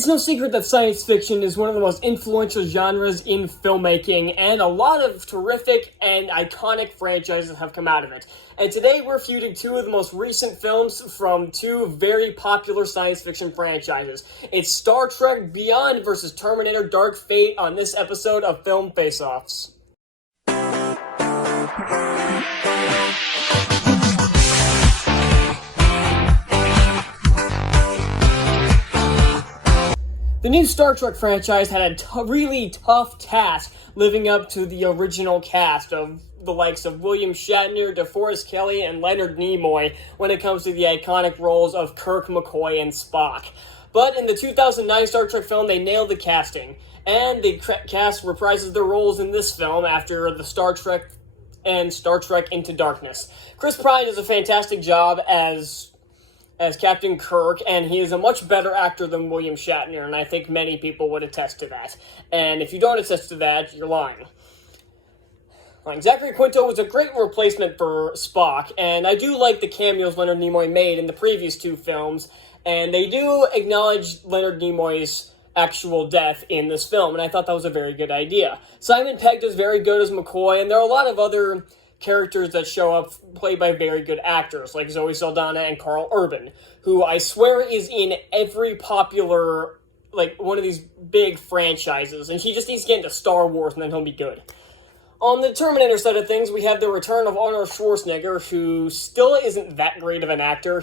It's no secret that science fiction is one of the most influential genres in filmmaking, and a lot of terrific and iconic franchises have come out of it. And today we're feuding two of the most recent films from two very popular science fiction franchises. It's Star Trek Beyond versus Terminator Dark Fate on this episode of Film Face-Offs. The new Star Trek franchise had a really tough task living up to the original cast of the likes of William Shatner, DeForest Kelley, and Leonard Nimoy when it comes to the iconic roles of Kirk, McCoy, and Spock. But in the 2009 Star Trek film, they nailed the casting, and the cast reprises their roles in this film after the Star Trek and Star Trek Into Darkness. Chris Pine does a fantastic job as Captain Kirk, and he is a much better actor than William Shatner, and I think many people would attest to that. And if you don't attest to that, you're lying. Zachary Quinto was a great replacement for Spock, and I do like the cameos Leonard Nimoy made in the previous two films, and they do acknowledge Leonard Nimoy's actual death in this film, and I thought that was a very good idea. Simon Pegg does very good as McCoy, and there are a lot of other characters that show up played by very good actors, like Zoe Saldana and Carl Urban, who I swear is in every popular, one of these big franchises, and he just needs to get into Star Wars and then he'll be good. On the Terminator side of things, we have the return of Arnold Schwarzenegger, who still isn't that great of an actor.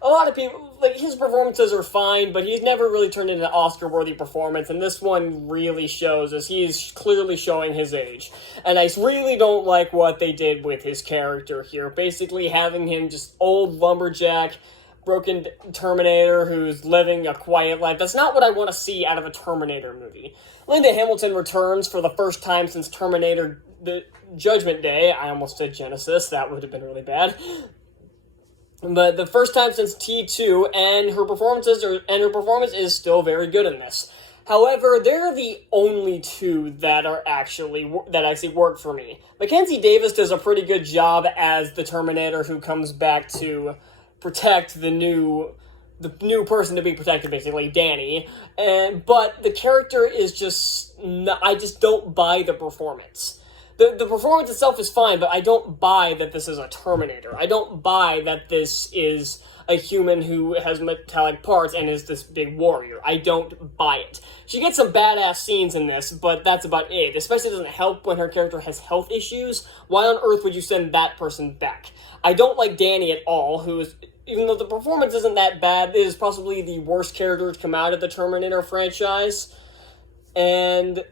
A lot of people, his performances are fine, but he's never really turned into an Oscar-worthy performance, and this one really shows, as he's clearly showing his age. And I really don't like what they did with his character here, basically having him just old lumberjack, broken Terminator who's living a quiet life. That's not what I want to see out of a Terminator movie. Linda Hamilton returns for the first time since Terminator the Judgment Day. I almost said Genesis. That would have been really bad. But the first time since T2, and her performance is still very good in this. However, they're the only two that actually work for me. Mackenzie Davis does a pretty good job as the Terminator who comes back to protect the new person to be protected, basically, Danny. But the character is just, I just don't buy the performance. The performance itself is fine, but I don't buy that this is a Terminator. I don't buy that this is a human who has metallic parts and is this big warrior. I don't buy it. She gets some badass scenes in this, but that's about it. Especially doesn't help when her character has health issues. Why on earth would you send that person back? I don't like Danny at all, who is, even though the performance isn't that bad, it is possibly the worst character to come out of the Terminator franchise. And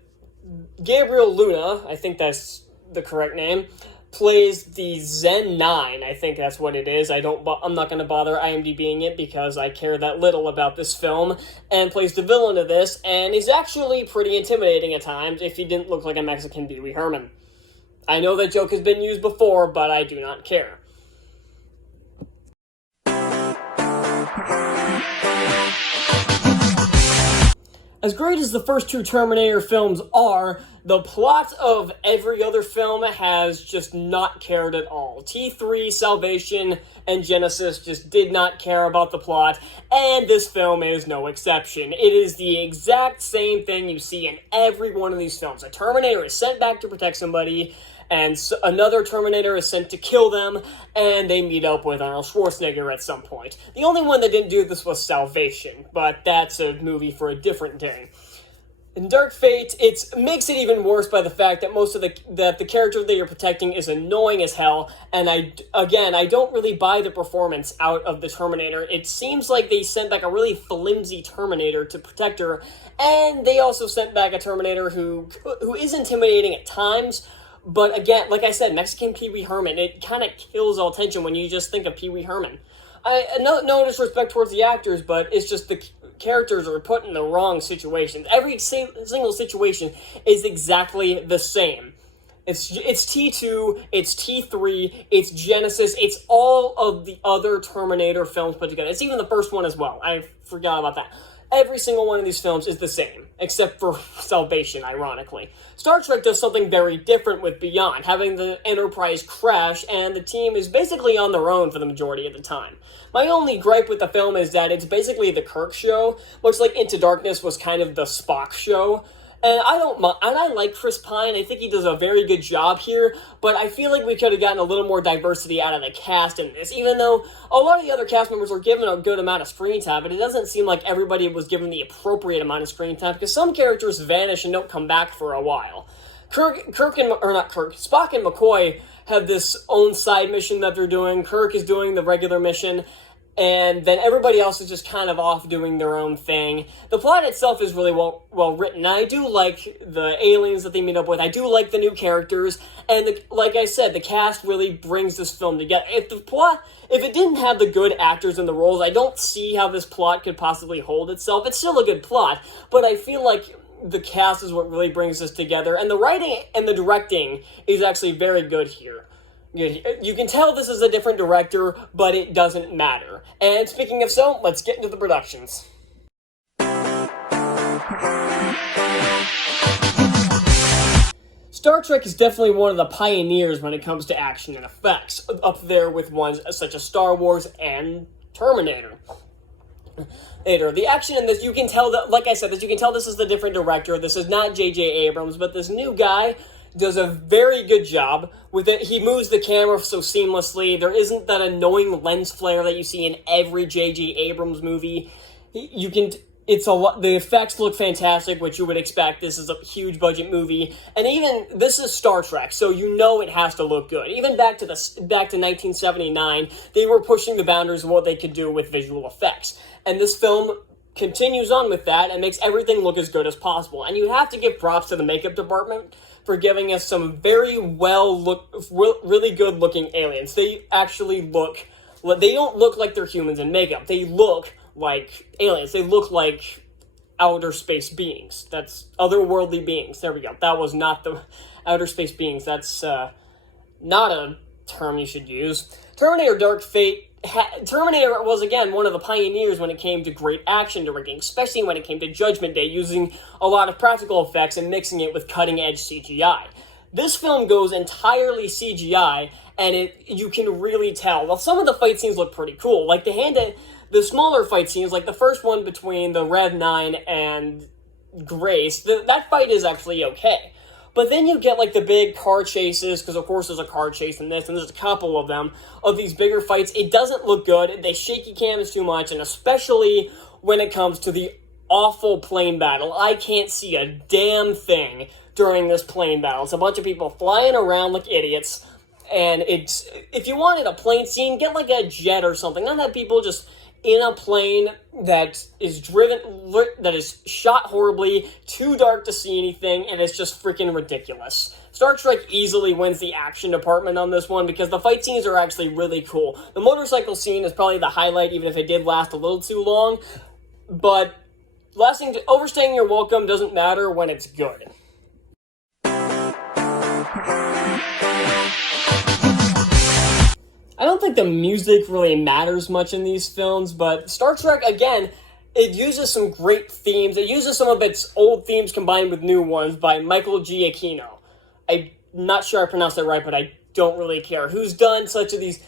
Gabriel Luna, I think that's the correct name, plays the Zen 9, I think that's what it is. I'm not going to bother IMDbing it because I care that little about this film, and plays the villain of this, and is actually pretty intimidating at times if he didn't look like a Mexican Pee Wee Herman. I know that joke has been used before, but I do not care. As great as the first two Terminator films are, the plot of every other film has just not cared at all. T3, Salvation, and Genesis just did not care about the plot, and this film is no exception. It is the exact same thing you see in every one of these films. A Terminator is sent back to protect somebody, and another Terminator is sent to kill them, and they meet up with Arnold Schwarzenegger at some point. The only one that didn't do this was Salvation, but that's a movie for a different day. In Dark Fate, it makes it even worse by the fact that the character that you're protecting is annoying as hell, and I don't really buy the performance out of the Terminator. It seems like they sent back a really flimsy Terminator to protect her, and they also sent back a Terminator who is intimidating at times. But again, like I said, Mexican Pee Wee Herman, it kind of kills all tension when you just think of Pee Wee Herman. No disrespect towards the actors, but it's just the characters are put in the wrong situations. Every single situation is exactly the same. It's T2, it's T3, it's Genesis, it's all of the other Terminator films put together. It's even the first one as well. I forgot about that. Every single one of these films is the same, except for Salvation, ironically. Star Trek does something very different with Beyond, having the Enterprise crash, and the team is basically on their own for the majority of the time. My only gripe with the film is that it's basically the Kirk show, much like Into Darkness was kind of the Spock show. And I like Chris Pine. I think he does a very good job here, but I feel like we could have gotten a little more diversity out of the cast in this, even though a lot of the other cast members were given a good amount of screen time, but it doesn't seem like everybody was given the appropriate amount of screen time, because some characters vanish and don't come back for a while. Spock and McCoy have this own side mission that they're doing. Kirk is doing the regular mission, and then everybody else is just kind of off doing their own thing. The plot itself is really well written. I do like the aliens that they meet up with. I do like the new characters. And like I said, the cast really brings this film together. If it didn't have the good actors in the roles, I don't see how this plot could possibly hold itself. It's still a good plot, but I feel like the cast is what really brings this together. And the writing and the directing is actually very good here. You can tell this is a different director, but it doesn't matter. And speaking of so, let's get into the productions. Star Trek is definitely one of the pioneers when it comes to action and effects, up there with ones such as Star Wars and Terminator. The action in this, you can tell that, like I said, you can tell this is the different director. This is not J.J. Abrams, but this new guy does a very good job with it. He moves the camera so seamlessly. There isn't that annoying lens flare that you see in every J.J. Abrams movie. The effects look fantastic, which you would expect. This is a huge budget movie, and even this is Star Trek, so you know it has to look good. Even back to 1979, they were pushing the boundaries of what they could do with visual effects, and this film continues on with that and makes everything look as good as possible. And you have to give props to the makeup department for giving us some very really good looking aliens. They actually they don't look like they're humans in makeup. They look like aliens. They look like outer space beings. That's otherworldly beings. There we go. That was not the outer space beings. That's not a term you should use. Terminator Dark Fate. Terminator was, again, one of the pioneers when it came to great action directing, especially when it came to Judgment Day, using a lot of practical effects and mixing it with cutting-edge CGI. This film goes entirely CGI, and you can really tell. Well, some of the fight scenes look pretty cool. Like the smaller fight scenes, like the first one between the Rev 9 and Grace, that fight is actually okay. But then you get, like, the big car chases, because, of course, there's a car chase in this, and there's a couple of them, of these bigger fights. It doesn't look good. They shaky cams too much, and especially when it comes to the awful plane battle. I can't see a damn thing during this plane battle. It's a bunch of people flying around like idiots, and if you wanted a plane scene, get, like, a jet or something. Not that people just in a plane that is shot horribly, too dark to see anything, and it's just freaking ridiculous. Star Trek easily wins the action department on this one because the fight scenes are actually really cool. The motorcycle scene is probably the highlight, even if it did last a little too long, but overstaying your welcome doesn't matter when it's good. I don't think the music really matters much in these films, but Star Trek, again, it uses some great themes. It uses some of its old themes combined with new ones by Michael Giacchino. I'm not sure I pronounced that right, but I don't really care. Who's done these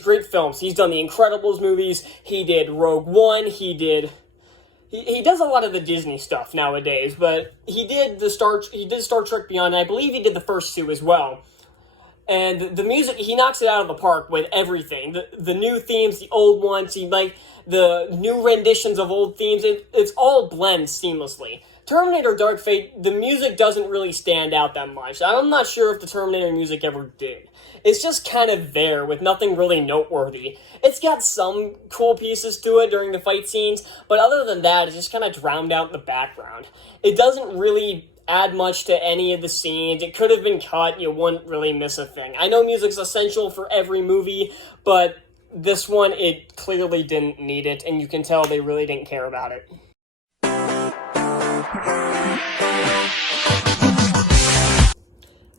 great films? He's done the Incredibles movies. He did Rogue One. He does a lot of the Disney stuff nowadays, but he did Star Trek Beyond, and I believe he did the first two as well. And the music, he knocks it out of the park with everything. The new themes, the old ones, the new renditions of old themes, it's all blends seamlessly. Terminator Dark Fate, the music doesn't really stand out that much. I'm not sure if the Terminator music ever did. It's just kind of there with nothing really noteworthy. It's got some cool pieces to it during the fight scenes, but other than that, it's just kind of drowned out in the background. It doesn't really add much to any of the scenes. It could have been cut. You wouldn't really miss a thing. I know music's essential for every movie, but this one, it clearly didn't need it, and you can tell they really didn't care about it.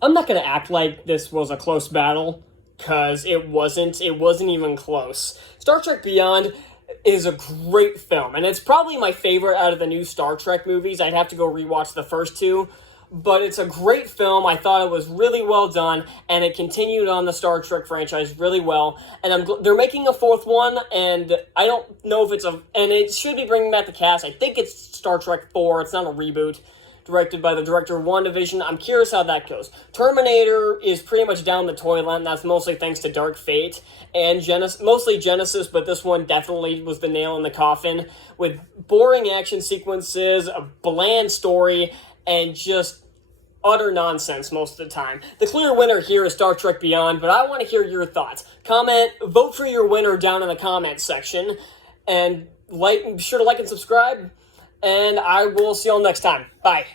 I'm not going to act like this was a close battle, because it wasn't even close. Star Trek Beyond, is a great film, and it's probably my favorite out of the new Star Trek movies. I'd have to go rewatch the first two, but it's a great film. I thought it was really well done, and it continued on the Star Trek franchise really well. And they're making a fourth one, and I don't know if and it should be bringing back the cast. I think it's Star Trek 4. It's not a reboot. Directed by the director of WandaVision. I'm curious how that goes. Terminator is pretty much down the toilet, and that's mostly thanks to Dark Fate and mostly Genesis, but this one definitely was the nail in the coffin, with boring action sequences, a bland story, and just utter nonsense most of the time. The clear winner here is Star Trek Beyond, but I want to hear your thoughts. Vote for your winner down in the comments section, and be sure to like and subscribe. And I will see y'all next time. Bye.